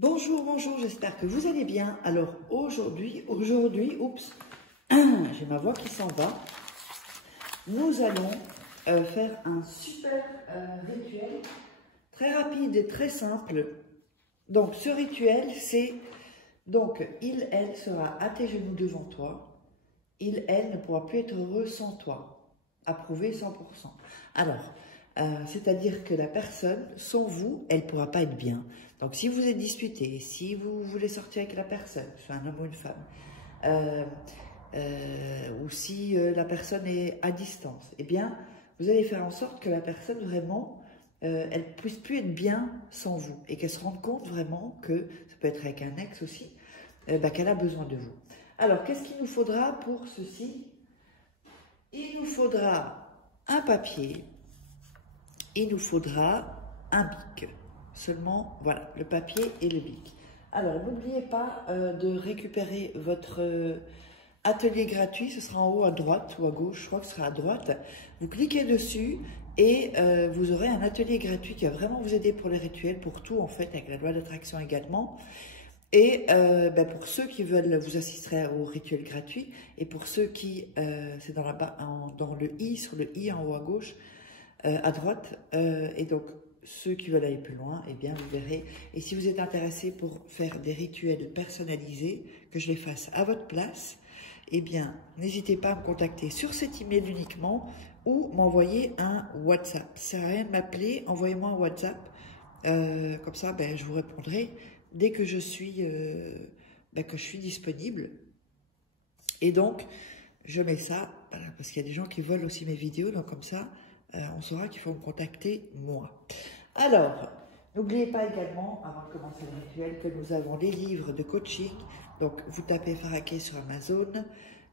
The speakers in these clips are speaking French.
Bonjour, bonjour, j'espère que vous allez bien. Alors aujourd'hui, oups, j'ai ma voix qui s'en va. Nous allons faire un super rituel, très rapide et très simple. Donc ce rituel, c'est, donc il, elle sera à tes genoux devant toi. Il, elle ne pourra plus être heureux sans toi. Approuvé 100%. Alors, c'est-à-dire que la personne, sans vous, elle ne pourra pas être bien. Donc, si vous êtes disputé, si vous voulez sortir avec la personne, soit un homme ou une femme, ou si la personne est à distance, eh bien, vous allez faire en sorte que la personne, vraiment, elle ne puisse plus être bien sans vous et qu'elle se rende compte vraiment que, ça peut être avec un ex aussi, qu'elle a besoin de vous. Alors, qu'est-ce qu'il nous faudra pour ceci? Il nous faudra un papier, il nous faudra un bic. Seulement, voilà, le papier et le bic. Alors, n'oubliez pas de récupérer votre atelier gratuit. Ce sera en haut à droite ou à gauche, je crois que ce sera à droite. Vous cliquez dessus et vous aurez un atelier gratuit qui va vraiment vous aider pour les rituels, pour tout en fait, avec la loi d'attraction également. Et pour ceux qui veulent, vous assisterez au rituel gratuit. Et pour ceux qui, c'est dans le i, sur le i en haut à gauche, à droite. Et donc, ceux qui veulent aller plus loin, eh bien, vous verrez. Et si vous êtes intéressé pour faire des rituels personnalisés, que je les fasse à votre place, eh bien, n'hésitez pas à me contacter sur cet email uniquement ou m'envoyer un WhatsApp. Ça sert à rien de m'appeler, envoyez-moi un WhatsApp. Comme ça, je vous répondrai dès que je suis disponible. Et donc, je mets ça, voilà, parce qu'il y a des gens qui veulent aussi mes vidéos, donc comme ça, on saura qu'il faut me contacter moi. Alors, n'oubliez pas également, avant de commencer le rituel, que nous avons les livres de coaching. Donc, vous tapez Faraké sur Amazon,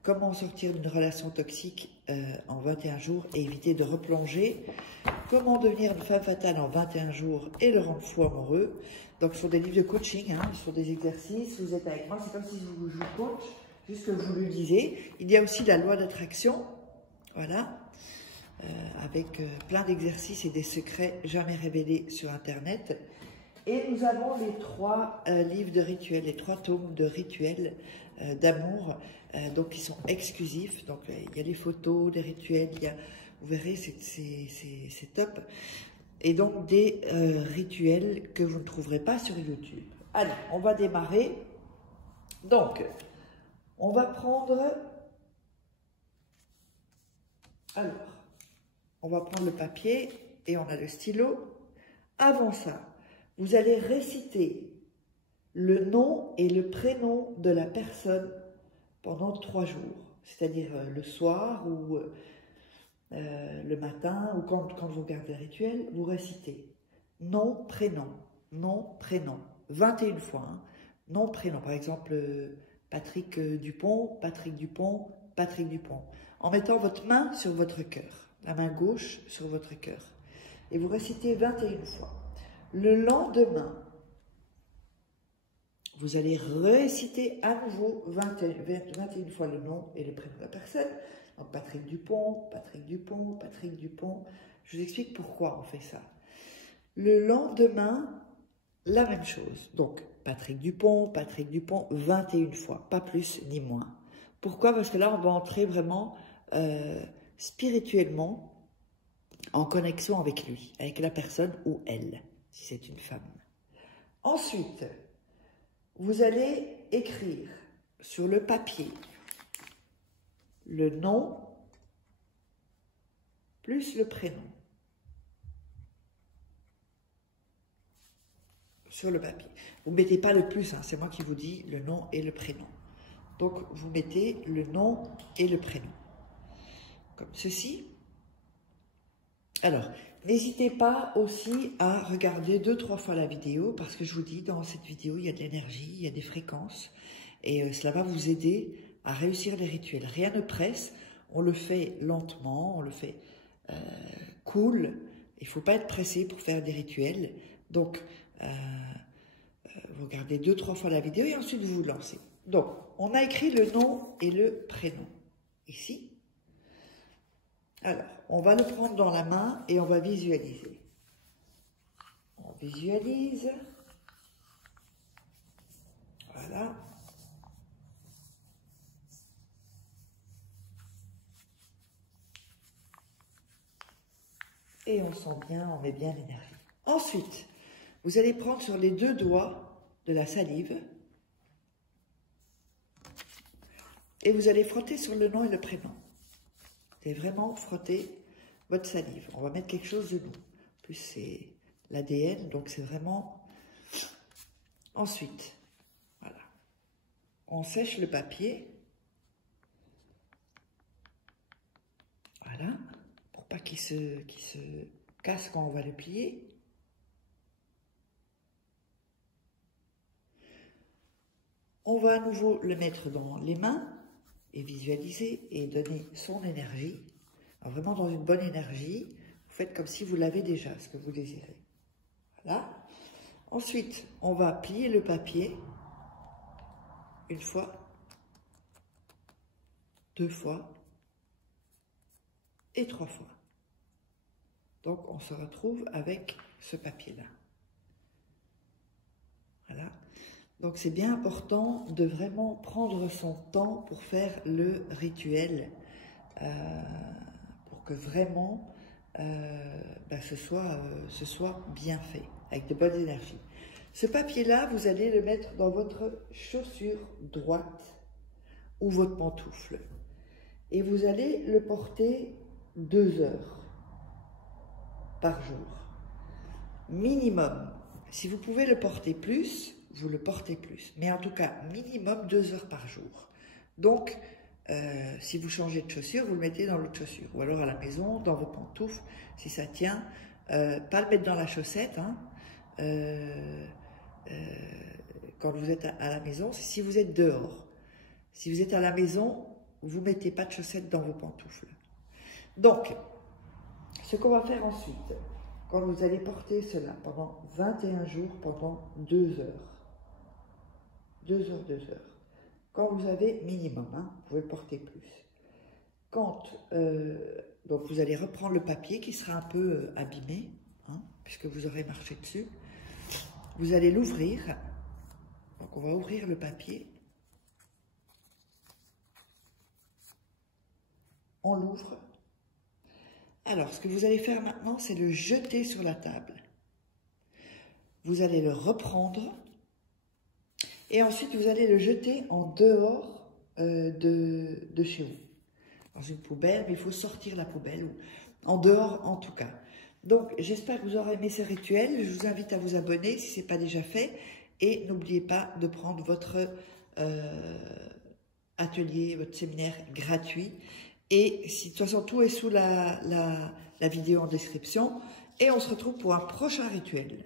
comment sortir d'une relation toxique en 21 jours et éviter de replonger, comment devenir une femme fatale en 21 jours et le rendre fou amoureux. Donc, ce sont des livres de coaching, hein, ce sont des exercices, vous êtes avec moi, c'est comme si je vous coach, juste que vous le lisez. Il y a aussi la loi d'attraction, voilà. Avec plein d'exercices et des secrets jamais révélés sur Internet. Et nous avons les 3 livres de rituels, les 3 tomes de rituels d'amour, donc qui sont exclusifs. Donc il y a les photos, des rituels, vous verrez, c'est top. Et donc des rituels que vous ne trouverez pas sur YouTube. Allez, on va démarrer. Donc, on va prendre... Alors... On va prendre le papier et on a le stylo. Avant ça, vous allez réciter le nom et le prénom de la personne pendant 3 jours. C'est-à-dire le soir ou le matin ou quand vous regardez le rituel, vous récitez nom, prénom, 21 fois. Hein. Nom, prénom. Par exemple, Patrick Dupont, Patrick Dupont, Patrick Dupont. En mettant votre main sur votre cœur. La main gauche sur votre cœur. Et vous récitez 21 fois. Le lendemain, vous allez réciter à nouveau 21 fois le nom et le prénom de la personne. Donc Patrick Dupont, Patrick Dupont, Patrick Dupont. Je vous explique pourquoi on fait ça. Le lendemain, la même chose. Donc Patrick Dupont, 21 fois. Pas plus ni moins. Pourquoi? Parce que là, on va entrer vraiment... spirituellement en connexion avec lui, avec la personne ou elle, si c'est une femme. Ensuite, vous allez écrire sur le papier le nom plus le prénom sur le papier. Vous ne mettez pas le plus, hein, c'est moi qui vous dis le nom et le prénom. Donc, vous mettez le nom et le prénom. Comme ceci. Alors, n'hésitez pas aussi à regarder 2-3 fois la vidéo parce que je vous dis, dans cette vidéo, il y a de l'énergie, il y a des fréquences et cela va vous aider à réussir les rituels. Rien ne presse, on le fait lentement, on le fait cool. Il ne faut pas être pressé pour faire des rituels. Donc, vous regardez 2-3 fois la vidéo et ensuite vous vous lancez. Donc, on a écrit le nom et le prénom ici. Alors, on va le prendre dans la main et on va visualiser. On visualise. Et on sent bien, on met bien l'énergie. Ensuite, vous allez prendre sur les 2 doigts de la salive et vous allez frotter sur le nom et le prénom. Vous allez vraiment frotter votre salive. On va mettre quelque chose de nous. En plus, c'est l'ADN, donc c'est vraiment... Ensuite, voilà. On sèche le papier. Voilà. Pour pas qu'il se casse quand on va le plier. On va à nouveau le mettre dans les mains et visualiser et donner son énergie. Alors vraiment dans une bonne énergie. Vous faites comme si vous l'avez déjà, ce que vous désirez. Voilà. Ensuite, on va plier le papier 1 fois, 2 fois et 3 fois. Donc, on se retrouve avec ce papier-là. Voilà. Donc, c'est bien important de vraiment prendre son temps pour faire le rituel, pour que vraiment ce soit bien fait, avec de bonnes énergies. Ce papier-là, vous allez le mettre dans votre chaussure droite ou votre pantoufle. Et vous allez le porter 2 heures par jour. Minimum. Si vous pouvez le porter plus, vous le portez plus. Mais en tout cas, minimum 2 heures par jour. Donc, si vous changez de chaussure, vous le mettez dans l'autre chaussure. Ou alors à la maison, dans vos pantoufles, si ça tient. Pas le mettre dans la chaussette, hein. Quand vous êtes à la maison, c'est si vous êtes dehors. Si vous êtes à la maison, vous ne mettez pas de chaussettes dans vos pantoufles. Donc, ce qu'on va faire ensuite, quand vous allez porter cela pendant 21 jours, pendant 2 heures. 2 heures, 2 heures. Quand vous avez minimum, hein, vous pouvez le porter plus. Donc vous allez reprendre le papier qui sera un peu abîmé, hein, puisque vous aurez marché dessus. Vous allez l'ouvrir. Donc on va ouvrir le papier. On l'ouvre. Alors, ce que vous allez faire maintenant, c'est le jeter sur la table. Vous allez le reprendre. Et ensuite, vous allez le jeter en dehors de chez vous. Dans une poubelle, mais il faut sortir la poubelle. En dehors, en tout cas. Donc, j'espère que vous aurez aimé ce rituel. Je vous invite à vous abonner si ce n'est pas déjà fait. Et n'oubliez pas de prendre votre atelier, votre séminaire gratuit. Et de toute façon, tout est sous la vidéo en description. Et on se retrouve pour un prochain rituel.